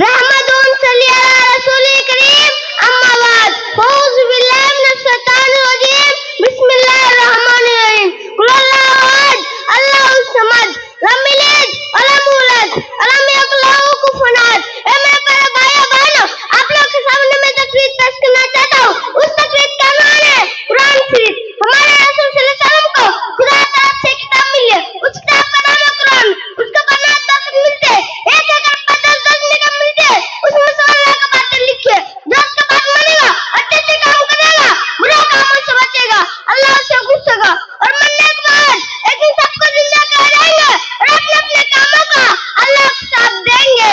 रहमतुन सल्ली अला रसूल करीम अम्मा बाद फौज बिल्लाह मिनश शैतानिर रजीम बिस्मिल्लाहिर रहमानिर रहीम कुल अल्लाहु अहद अल्लाहुस समद लम यलिद व लम यूलद व लम यकुल लहू कुफुवन अहद। ए मेरे प्यारे भाइयों बहनों, आप लोग के सामने मैं तकरीर पेश करना चाहता हूँ। उस तकरीर का नाम है कुरान शरीफ। हमारे रसूल सल्लल्लाहु अलैहि वसल्लम को खुदा की तरफ से किताब मिली है। उस किताब का नाम है कुरान। उसके बनात ताकत मिलते हैं, एक एक अरब 10 निगम मिलते हैं। उसमें से अल्लाह की बातें लिखी है। जो उसका बात मानेगा, अच्छे से काम करेगा, बुरे कामों से बचेगा, अल्लाह से खुश होगा और मरने के बाद एक दिन सबको जिंदा कर रहेंगे और अपने अपने कामों का अल्लाह के साथ देंगे।